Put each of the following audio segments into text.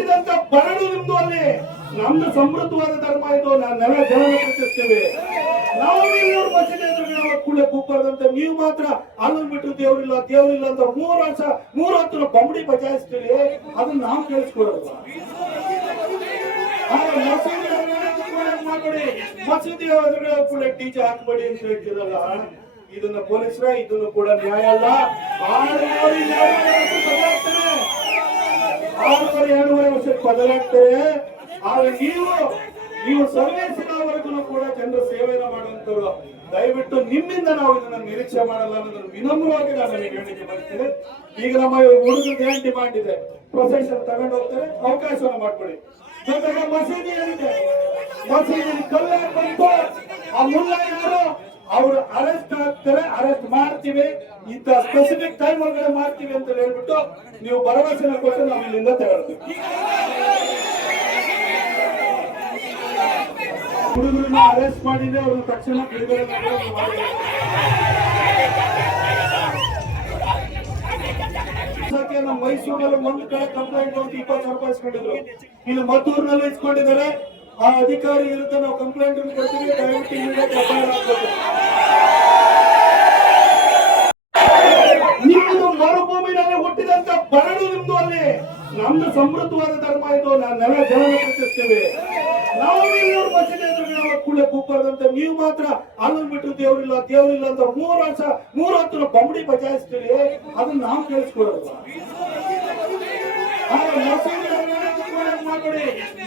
ಹುಟ್ಟಿದಂತ ಬರಡು ನಿಮ್ದು ಅಲ್ಲಿ. ನಮ್ದು ಸಮೃದ್ಧವಾದ ಧರ್ಮ ಇದು. ನಾನೆಲ್ಲ ಜನ ಪ್ರಶ್ನಿಸ್ತೇವೆ. ನಾವು ನೀವು ಮಸೀದಿ ಎದುರು ನಾವು ಕೂಡಲೇ ಕೂಗ್ಬಾರ್ದಂತೆ. ನೀವು ಮಾತ್ರ ಅಲ್ಲನ್ ಬಿಟ್ಟು ದೇವ್ರಿಲ್ಲ ದೇವ್ರಿಲ್ಲ ಅಂತ 3 ವರ್ಷ 3 ಹೊತ್ತು ಬಂಬಡಿ ಬಚಾಯಿಸ್ತೀರಿ. ಅದನ್ನ ನಾವು ಕೇಳಿಸ್ಕೊಡೋದು. ಮಸೀದಿ ಎದುರುಗಡೆ ಕೂಡ ಟೀಚರ್ ಹಾಕ್ಬೇಡಿ ಅಂತ ಹೇಳ್ತಿರಲ್ಲ. ಇದನ್ನ ಪೊಲೀಸರ ಇದನ್ನು ಕೂಡ ನ್ಯಾಯ ಅಲ್ಲ. 6.5 ವರ್ಷಕ್ಕೆ ಬದಲಾಗ್ತಾರೆ. ಆದ್ರೆ ನೀವು ಸರ್ವೇಸಿನವರೆಗೂ ಕೂಡ ಜನರ ಸೇವೆಯನ್ನು ಮಾಡುವಂತವ್ರು. ದಯವಿಟ್ಟು ನಿಮ್ಮಿಂದ ನಾವು ಇದನ್ನ ನಿರೀಕ್ಷೆ ಮಾಡಲ್ಲ ಅನ್ನೋದನ್ನು ವಿನಮ್ರವಾಗಿ ನಾನು ಹೇಳಿಕೆ ಮಾಡ್ತೇನೆ. ಈಗ ನಮ್ಮ ಹುಡುಗರಿಗೆ ಏನ್ ಡಿಮಾಂಡ್ ಇದೆ, ಪ್ರೊಸೆಷನ್ ತಗೊಂಡು ಹೋಗ್ತಾರೆ, ಅವಕಾಶವನ್ನು ಮಾಡ್ಕೊಡಿ. ಜೊತೆಗೆ ಮಸೀದಿ ಏನಿದೆ, ಮಸೀದಿ ಕಲ್ಲ ಬಂತು ಆ ಮುಲ್ಲ ಯಾರು ಅವ್ರು ಅರೆಸ್ಟ್ ಆಗ್ತಾರೆ, ಅರೆಸ್ಟ್ ಮಾಡ್ತೀವಿ, ಇಂತ ಸ್ಪೆಸಿಫಿಕ್ ಟೈಮ್ ಒಳಗಡೆ ಮಾಡ್ತೀವಿ ಅಂತ ಹೇಳ್ಬಿಟ್ಟು ನೀವು ಭರವಸೆನ ಕೊಟ್ಟು ನಾವು ಇಲ್ಲಿಂದ ತಗೊಳ್ತೀವಿ. ಹುಡುಗರನ್ನ ಅರೆಸ್ಟ್ ಮಾಡಿದ್ರೆ ಅವ್ರನ್ನ ತಕ್ಷಣ ಬಿಡುಗಡೆ ಮಾಡಿ. ನಮ್ಮ ಮೈಸೂರಲ್ಲಿ ಒಂದು ಕಡೆ ಕಂಪ್ಲೇಂಟ್ ಅಂತ 20,000 ರೂಪಾಯಿ ಇಸ್ಕೊಂಡಿದ್ರು. ಇಲ್ಲಿ ಮದ್ದೂರಿನಲ್ಲಿ ಇಸ್ಕೊಂಡಿದ್ದಾರೆ. ಆ ಅಧಿಕಾರಿ ವಿರುದ್ಧ ನಾವು ಕಂಪ್ಲೇಂಟ್ ಕೊಡ್ತೀವಿ. ದಯವಿಟ್ಟು ನಿಮ್ದು ಮರುಭೂಮಿನಲ್ಲಿ ಹುಟ್ಟಿದಂತ ಬರಡು ನಿಮ್ದು ಅಲ್ಲಿ. ನಮ್ದು ಸಮೃದ್ಧವಾದ ಧರ್ಮ ಇದು. ನಾನೆಲ್ಲ ಜನ ಪ್ರಶ್ನಿಸ್ತೇವೆ. ನಾವು ನೀವು ಮಸೀದಿ ಎದುರು ನಾವು ಕೂಡಲೇ ಕೂಗ್ಬಾರ್ದಂತೆ. ನೀವು ಮಾತ್ರ ಅಲ್ಲನ್ ಬಿಟ್ಟು ದೇವ್ರಿಲ್ಲ ದೇವ್ರಿಲ್ಲ ಅಂತ 3 ವರ್ಷ 3 ಹೊತ್ತು ಬಂಬಡಿ ಬಚಾಯಿಸ್ತೀರಿ. ಅದನ್ನ ನಾವು ಕೇಳಿಸ್ಕೊಡೋದು.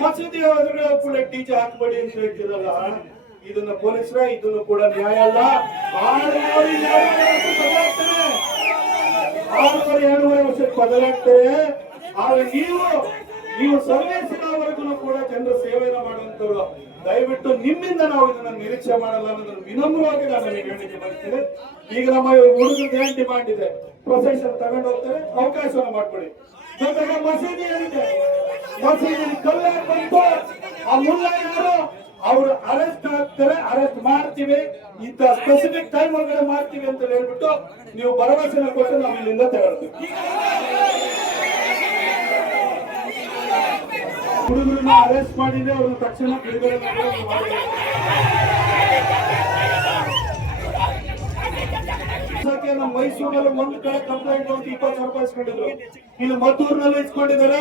ಮಸೀದಿ ಎದುರುಗಡೆ ಕೂಡ ಟೀಚರ್ ಹಾಕ್ಬೇಡಿ ಅಂತ ಹೇಳ್ತಿರಲ್ಲ. ಇದನ್ನ ಪೊಲೀಸರ ಇದನ್ನು ಕೂಡ ನ್ಯಾಯ ಅಲ್ಲ. 6.5 ವರ್ಷಕ್ಕೆ ಬದಲಾಗ್ತಾರೆ. ಆದ್ರೆ ನೀವು ಸರ್ವೇಸಿನವರೆಗೂ ಕೂಡ ಜನರ ಸೇವೆಯನ್ನು ಮಾಡುವಂತವ್ರು. ದಯವಿಟ್ಟು ನಿಮ್ಮಿಂದ ನಾವು ಇದನ್ನ ನಿರೀಕ್ಷೆ ಮಾಡಲ್ಲ ಅನ್ನೋದನ್ನು ವಿನಮ್ರವಾಗಿ ನಾನು ಹೇಳಿಕೆ ಮಾಡ್ತೇನೆ. ಈಗ ನಮ್ಮ ಹುಡುಗರಿಗೆ ಏನ್ ಡಿಮಾಂಡ್ ಇದೆ, ಪ್ರೊಸೆಷನ್ ತಗೊಂಡು ಹೋಗ್ತಾರೆ, ಅವಕಾಶವನ್ನು ಮಾಡ್ಕೊಡಿ. ಜೊತೆಗೆ ಮಸೀದಿ ಏನಿದೆ, ಮಸೀದಿ ಕಲ್ಲ ಬಂತು ಆ ಮುಲ್ಲ ಯಾರು ಅವ್ರು ಅರೆಸ್ಟ್ ಆಗ್ತಾರೆ, ಅರೆಸ್ಟ್ ಮಾಡ್ತೀವಿ, ಇಂತ ಸ್ಪೆಸಿಫಿಕ್ ಟೈಮ್ ಒಳಗಡೆ ಮಾಡ್ತೀವಿ ಅಂತ ಹೇಳ್ಬಿಟ್ಟು ನೀವು ಭರವಸೆನ ಕೊಟ್ಟು ನಾವು ಇಲ್ಲಿಂದ ತಗೊಳ್ತೀವಿ. ಹುಡುಗರನ್ನ ಅರೆಸ್ಟ್ ಮಾಡಿದ್ರೆ ಅವ್ರನ್ನ ತಕ್ಷಣ ಬಿಡುಗಡೆ ಮಾಡಿ. ನಮ್ಮ ಮೈಸೂರಲ್ಲಿ ಒಂದು ಕಡೆ ಕಂಪ್ಲೇಂಟ್ ಅಂತ 20,000 ರೂಪಾಯಿ ಇಸ್ಕೊಂಡಿದ್ರು. ಇಲ್ಲಿ ಮದ್ದೂರಿನಲ್ಲಿ ಇಸ್ಕೊಂಡಿದ್ದಾರೆ.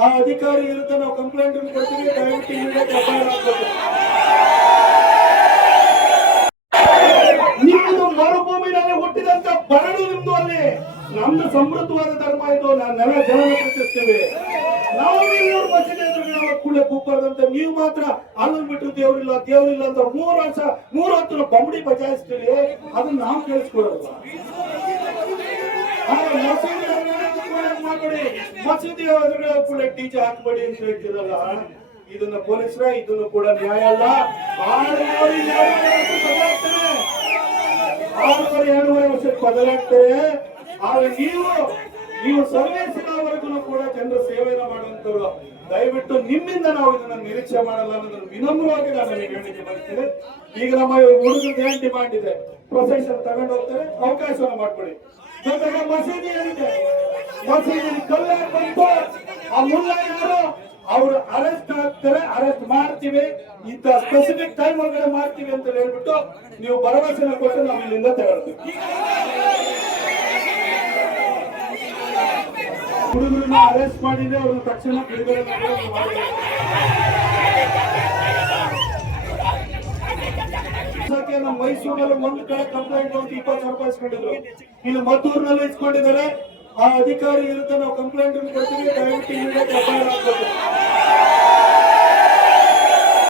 ಆ ಅಧಿಕಾರಿ ವಿರುದ್ಧ ನಾವು ಕಂಪ್ಲೇಂಟ್ ಕೊಡ್ತೀವಿ. ದಯವಿಟ್ಟು ನಿಮ್ದು ಮರುಭೂಮಿನಲ್ಲಿ ಹುಟ್ಟಿದಂತ ಬರಡು ನಿಮ್ದು ಅಲ್ಲಿ. ನಮ್ದು ಸಮೃದ್ಧವಾದ ಧರ್ಮ ಇದು. ನಾನೆಲ್ಲ ಜನ ಪ್ರಶ್ನಿಸ್ತೇವೆ. ನಾವು ನೀವು ಮಸೀದಿ ಎದುರು ನಾವು ಕೂಡಲೇ ಕೂಗ್ಬಾರ್ದಂತೆ. ನೀವು ಮಾತ್ರ ಅಲ್ಲನ್ ಬಿಟ್ಟು ದೇವ್ರಿಲ್ಲ ದೇವ್ರಿಲ್ಲ ಅಂತ 3 ವರ್ಷ 3 ಹೊತ್ತು ಬಂಬಡಿ ಬಚಾಯಿಸ್ತೀರಿ. ಅದನ್ನ ನಾವು ಕೇಳಿಸ್ಕೊಡೋದು. ಮಸೀದಿ ಎದುರುಗಡೆ ಕೂಡ ಟೀಚರ್ ಹಾಕ್ಬೇಡಿ ಅಂತ ಹೇಳ್ತಿರಲ್ಲ. ಇದನ್ನ ಪೊಲೀಸರ ಇದನ್ನು ಕೂಡ ನ್ಯಾಯ ಅಲ್ಲ. 6.5 ವರ್ಷಕ್ಕೆ ಬದಲಾಗ್ತಾರೆ. ಆದ್ರೆ ನೀವು ಸರ್ವೇಸಿನವರೆಗೂ ಕೂಡ ಜನರ ಸೇವೆಯನ್ನು ಮಾಡುವಂತವ್ರು. ದಯವಿಟ್ಟು ನಿಮ್ಮಿಂದ ನಾವು ಇದನ್ನ ನಿರೀಕ್ಷೆ ಮಾಡಲ್ಲ ಅನ್ನೋದನ್ನು ವಿನಮ್ರವಾಗಿ ನಾನು ಹೇಳಿಕೆ ಮಾಡ್ತೇನೆ. ಈಗ ನಮ್ಮ ಹುಡುಗರಿಗೆ ಏನ್ ಡಿಮಾಂಡ್ ಇದೆ, ಪ್ರೊಸೆಷನ್ ತಗೊಂಡು ಹೋಗ್ತಾರೆ, ಅವಕಾಶವನ್ನು ಮಾಡ್ಕೊಡಿ. ಜೊತೆಗೆ ಮಸೀದಿ ಏನಿದೆ, ಮಸೀದಿ ಕಲ್ಲ ಬಂತು ಆ ಮುಲ್ಲ ಯಾರು ಅವ್ರು ಅರೆಸ್ಟ್ ಆಗ್ತಾರೆ, ಅರೆಸ್ಟ್ ಮಾಡ್ತೀವಿ, ಇಂತ ಸ್ಪೆಸಿಫಿಕ್ ಟೈಮ್ ಒಳಗಡೆ ಮಾಡ್ತೀವಿ ಅಂತ ಹೇಳ್ಬಿಟ್ಟು ನೀವು ಭರವಸೆನ ಕೊಟ್ಟು ನಾವು ಇಲ್ಲಿಂದ ತಗೊಳ್ತೀವಿ. ಹುಡುಗರನ್ನ ಅರೆಸ್ಟ್ ಮಾಡಿದ್ರೆ ಅವ್ರನ್ನ ತಕ್ಷಣ ಬಿಡುಗಡೆ ಮಾಡಿ. ನಮ್ಮ ಮೈಸೂರಲ್ಲಿ ಒಂದು ಕಡೆ ಕಂಪ್ಲೇಂಟ್ ಅಂತ 20,000 ರೂಪಾಯಿ ಇಸ್ಕೊಂಡಿದ್ರು. ಇಲ್ಲಿ ಮದ್ದೂರಿನಲ್ಲಿ ಇಸ್ಕೊಂಡಿದ್ದಾರೆ. ಆ ಅಧಿಕಾರಿ ವಿರುದ್ಧ ನಾವು ಕಂಪ್ಲೇಂಟ್ ಕೊಡ್ತೀವಿ. ದಯವಿಟ್ಟು